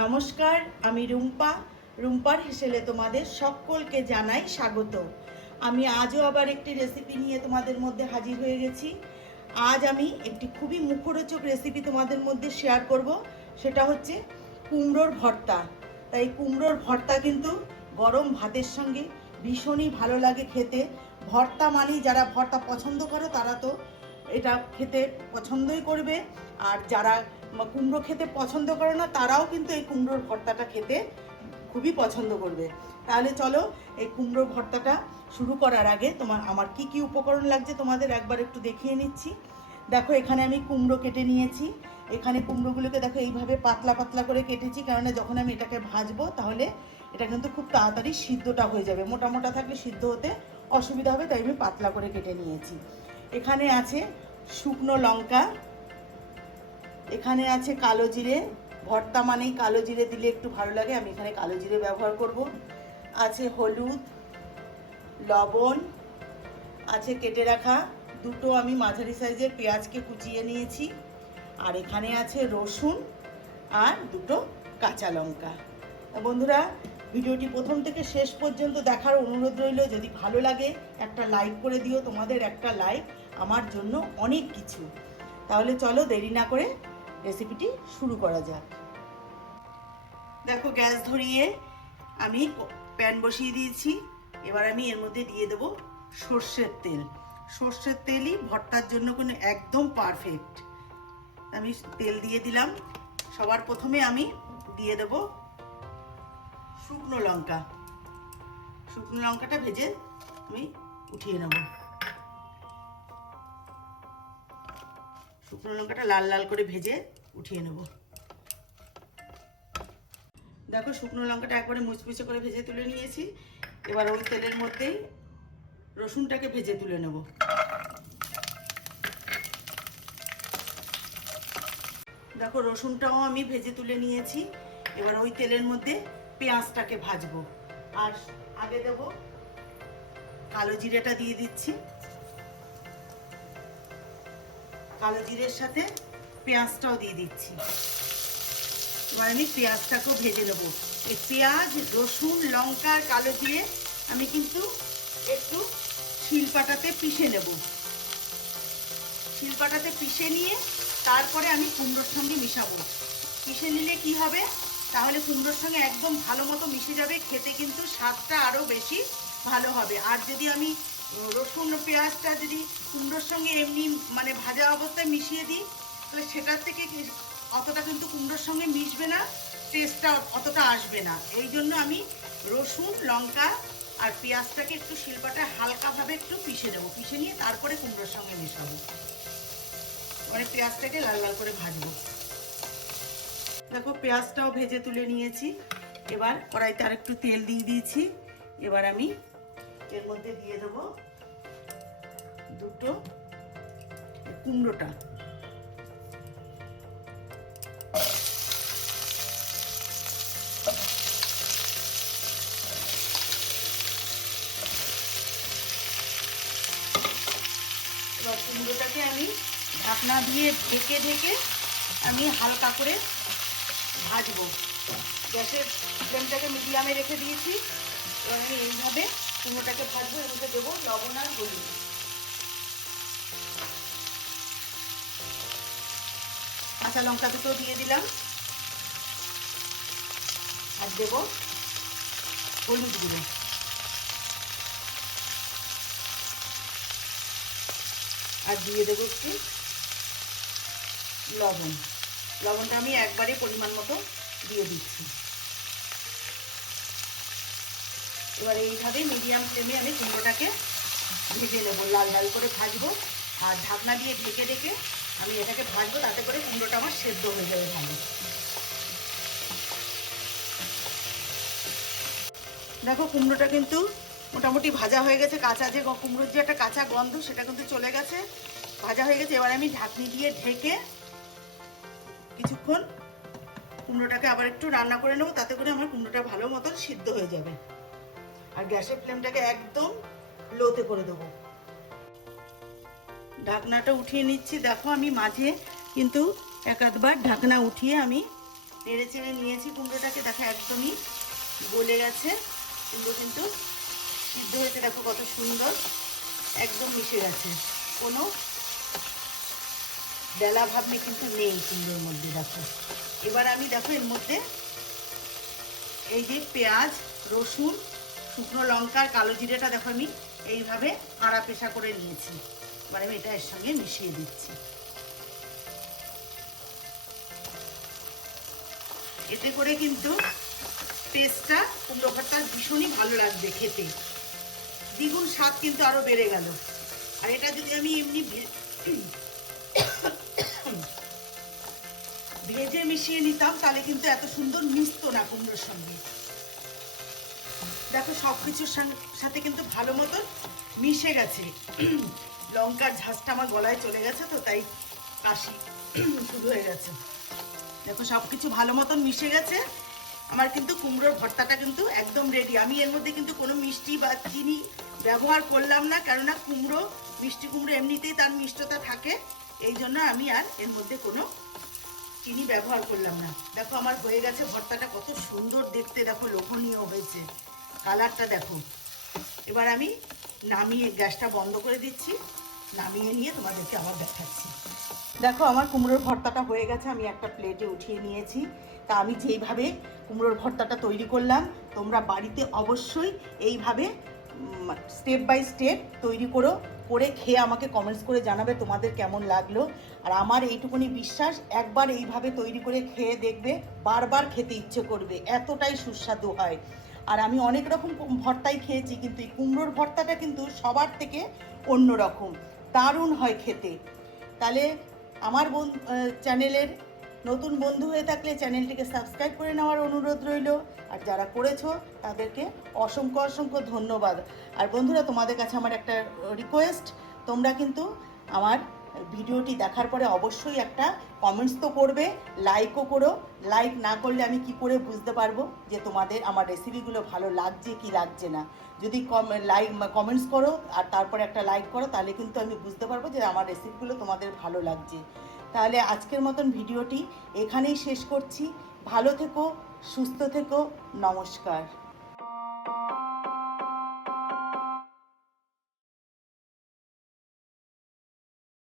নমস্কার, আমি রুম্পা। রুম্পার হেসেলে তোমাদের সকলকে জানাই স্বাগত। আমি আজও আবার একটি রেসিপি নিয়ে তোমাদের মধ্যে হাজির হয়ে গেছি। আজ আমি একটি খুবই মুখরোচক রেসিপি তোমাদের মধ্যে শেয়ার করব। সেটা হচ্ছে কুমড়োর ভর্তা। তাই কুমড়োর ভর্তা কিন্তু গরম ভাতের সঙ্গে ভীষণই ভালো লাগে খেতে। ভর্তা মানেই যারা ভর্তা পছন্দ করো তারা তো এটা খেতে পছন্দই করবে। আর যারা কুমড়ো খেতে পছন্দ করে না, তারাও কিন্তু এই কুমড়োর ভর্তাটা খেতে খুবই পছন্দ করবে। তাহলে চলো, এই কুমড়োর ভর্তাটা শুরু করার আগে তোমার, আমার কি কি উপকরণ লাগছে তোমাদের একবার একটু দেখিয়ে নিচ্ছি। দেখো, এখানে আমি কুমড়ো কেটে নিয়েছি। এখানে কুমড়োগুলোকে দেখো, এইভাবে পাতলা পাতলা করে কেটেছি, কেননা যখন আমি এটাকে ভাজবো, তাহলে এটা কিন্তু খুব তাড়াতাড়ি সিদ্ধটা হয়ে যাবে। মোটা মোটা থাকলে সিদ্ধ হতে অসুবিধা হবে, তাই আমি পাতলা করে কেটে নিয়েছি। এখানে আছে শুকনো লঙ্কা এখানে আছে কালো জিরে। ভর্তা মানেই কালো জিরে দিলে একটু ভালো লাগে, আমি এখানে কালো জিরে ব্যবহার করব। আছে হলুদ, লবণ, আছে কেটে রাখা। দুটো আমি মাঝারি সাইজের পেঁয়াজকে কুচিয়ে নিয়েছি। আর এখানে আছে রসুন আর দুটো কাঁচা লঙ্কা। বন্ধুরা, ভিডিওটি প্রথম থেকে শেষ পর্যন্ত দেখার অনুরোধ রইল, যদি ভালো লাগে একটা লাইক করে দিও, তোমাদের একটা লাইক আমার জন্য অনেক কিছু। তাহলে চলো দেরি না করে রেসিপিটি শুরু করা যাক। দেখো, গ্যাস ধরিয়ে আমি প্যান বসিয়ে দিয়েছি। এবার আমি এর মধ্যে দিয়ে দেবো সর্ষের তেল। সর্ষের তেলই ভর্তার জন্য কোনো একদম পারফেক্ট আমি তেল দিয়ে দিলাম। সবার প্রথমে আমি দিয়ে দেবো শুকনো লঙ্কা। শুকনো লঙ্কাটা ভেজে আমি উঠিয়ে নেব। শুকনো লঙ্কাটা লাল লাল করে ভেজে উঠিয়ে নেব। দেখো শুকনো লঙ্কাটা একবারে মুচমুচে করে ভেজে তুলে নিয়েছি। এবার ওই তেলের মধ্যেই রসুনটাকে ভেজে তুলে নেব। দেখো রসুনটাও আমি ভেজে তুলে নিয়েছি। এবার ওই তেলের মধ্যে পেঁয়াজটাকে ভাজবো। আর আগে দেব কালো জিরেটা দিয়ে দিচ্ছি। কালো জিরের সাথে পেঁয়াজটাও দিয়ে দিচ্ছি। এবার আমি পেঁয়াজটাকেও ভেজে নেব। এই পেঁয়াজ, রসুন, লঙ্কা আর কালো জিরে আমি কিন্তু একটু শিলপাটাতে পিষে নেব। শিলপাটাতে পিষে নিয়ে তারপরে আমি কুমড়োর সঙ্গে মিশাবো। পিষে নিলে কি হবে? তাহলে কুমড়োর সঙ্গে একদম ভালো মতো মিশে যাবে, খেতে কিন্তু স্বাদটা আরও বেশি ভালো হবে। আর যদি আমি রসুন পেঁয়াজটা যদি কুমড়োর সঙ্গে এমনি মানে ভাজা অবস্থায় মিশিয়ে দিই, তাহলে সেটার থেকে অতটা কিন্তু কুমড়োর সঙ্গে মিশবে না টেস্টটা অতটা আসবে না। এই জন্য আমি রসুন, লঙ্কা আর পেঁয়াজটাকে একটু শিল্পাটা হালকাভাবে একটু পিষে দেবো। পিষে নিয়ে তারপরে কুমড়োর সঙ্গে মেশাবো। মানে পেঁয়াজটাকে লাল লাল করে ভাজবো। দেখো, পেঁয়াজটাও ভেজে তুলে নিয়েছি। এবার কড়াইতে আর একটু তেল দিয়ে দিয়েছি। এবার আমি এর মধ্যে দিয়ে দেবো দুটো কুমড়োটা। এবার কুমড়োটাকে আমি ঢাকনা দিয়ে ঢেকে ঢেকে আমি হালকা করে ভাজবো। গ্যাসের ফ্লেমটাকে মিডিয়ামে রেখে দিয়েছি। এবার আমি এইভাবে কুমড়োটাকে ভাজবো, এর মধ্যে দেবো লবণ আর হলুদ। কাঁচা লঙ্কা দুটো দিয়ে দিলাম। আর দেবো হলুদ গুঁড়ো। আর দিয়ে দেবো একটু লবণ। লবণটা আমি একবারে পরিমাণ মতো দিয়ে দিচ্ছি। এবার এইভাবে মিডিয়াম ফ্লেমে আমি কুমড়োটাকে ভেজে নেব, লাল লাল করে ভাজবো। আর ঢাকনা দিয়ে ঢেকে ঢেকে আমি এটাকে ভাজবো, তাতে করে কুমড়োটা আমার সেদ্ধ হয়ে যাবে ভালো। দেখো কুমড়োটা কিন্তু মোটামুটি ভাজা হয়ে গেছে, কাঁচা যে কুমড়োর যে একটা কাঁচা গন্ধ সেটা কিন্তু চলে গেছে, ভাজা হয়ে গেছে। এবার আমি ঢাকনি দিয়ে ঢেকে কিছুক্ষণ কুমড়োটাকে আবার একটু রান্না করে নেব, তাতে করে আমার কুমড়োটা ভালো মতন সিদ্ধ হয়ে যাবে। আর গ্যাসের ফ্লেমটাকে একদম লোতে করে দেবো। ঢাকনাটা উঠিয়ে নিচ্ছি। দেখো আমি মাঝে কিন্তু এক আধবার ঢাকনা উঠিয়ে আমি নেড়ে চেড়ে নিয়েছি কুমড়োটাকে। দেখো একদমই গলে গেছে। কুমড়ো কিন্তু সিদ্ধ হয়েছে। দেখো কত সুন্দর একদম মিশে গেছে। কোনো বেলা ভাবনে কিন্তু নেই কুমড়োর মধ্যে, দেখো। এবার আমি দেখো এর মধ্যে এই যে পেঁয়াজ, রসুন শুকনো লঙ্কার কালো জিরেটা দেখো আমি এইভাবে আড়া পেশা করে নিয়েছি। এবার আমি এটা এর সঙ্গে মিশিয়ে দিচ্ছি। এতে করে কিন্তু টেস্টটা কুমড়ো ভর্তার ভীষণই ভালো লাগবে খেতে। দ্বিগুণ স্বাদ কিন্তু আরও বেড়ে গেল। আর এটা যদি আমি এমনি ভেজে মিশিয়ে নিতাম, তাহলে কিন্তু এত সুন্দর মিশতো না কুমড়োর সঙ্গে। দেখো সব কিছুর সাথে কিন্তু ভালো মতন মিশে গেছে। লঙ্কার ঝাঁজটা আমার গলায় চলে গেছে তো, তাই কাশি শুরু হয়ে গেছে। দেখো সব কিছু ভালো মতন মিশে গেছে। আমার কিন্তু কুমড়োর ভর্তাটা কিন্তু একদম রেডি আমি এর মধ্যে কিন্তু কোনো মিষ্টি বা চিনি ব্যবহার করলাম না, কেননা কুমড়ো, মিষ্টি কুমড়ো এমনিতেই তার মিষ্টতা থাকে। এই জন্য আমি আর এর মধ্যে কোনো চিনি ব্যবহার করলাম না। দেখো, আমার হয়ে গেছে ভর্তাটা কত সুন্দর দেখতে। দেখো, লোভনীয় হয়েছে। কালারটা দেখো। এবার আমি নামিয়ে গ্যাসটা বন্ধ করে দিচ্ছি। নামিয়ে নিয়ে তোমাদেরকে আবার দেখাচ্ছি। দেখো, আমার কুমড়োর ভর্তাটা হয়ে গেছে, আমি একটা প্লেটে উঠিয়ে নিয়েছি। তা আমি যেইভাবে কুমড়োর ভর্তাটা তৈরি করলাম, তোমরা বাড়িতে অবশ্যই এইভাবে স্টেপ বাই স্টেপ তৈরি করো, করে খেয়ে আমাকে কমেন্টস করে জানাবে তোমাদের কেমন লাগল। আর আমার এইটুকুনি বিশ্বাস, একবার এইভাবে তৈরি করে খেয়ে দেখবে, বারবার খেতে ইচ্ছে করবে, এতটাই সুস্বাদু হয়। আর আমি অনেক রকম ভর্তাই খেয়েছি, কিন্তু এই কুমড়োর ভর্তাটা কিন্তু সবার থেকে অন্য রকম দারুণ হয় খেতে। তাহলে আমার চ্যানেলের নতুন বন্ধু হয়ে থাকলে চ্যানেলটিকে সাবস্ক্রাইব করে নেওয়ার অনুরোধ রইল। আর যারা করেছ, তাদেরকে অসংখ্য অসংখ্য ধন্যবাদ। আর বন্ধুরা, তোমাদের কাছে আমার একটা রিকোয়েস্ট তোমরা কিন্তু আমার ভিডিওটি দেখার পরে অবশ্যই একটা কমেন্টস তো করবে লাইকও করো। লাইক না করলে আমি কি করে বুঝতে পারব যে তোমাদের আমার রেসিপিগুলো ভালো লাগছে কি লাগছে না? যদি কম লাইক কমেন্টস করো আর তারপরে একটা লাইক করো, তাহলে কিন্তু আমি বুঝতে পারব যে আমার রেসিপিগুলো তোমাদের ভালো লাগছে। তাহলে আজকের মতন ভিডিওটি এখানেই শেষ করছি। ভালো থেকো, সুস্থ থেকো, নমস্কার।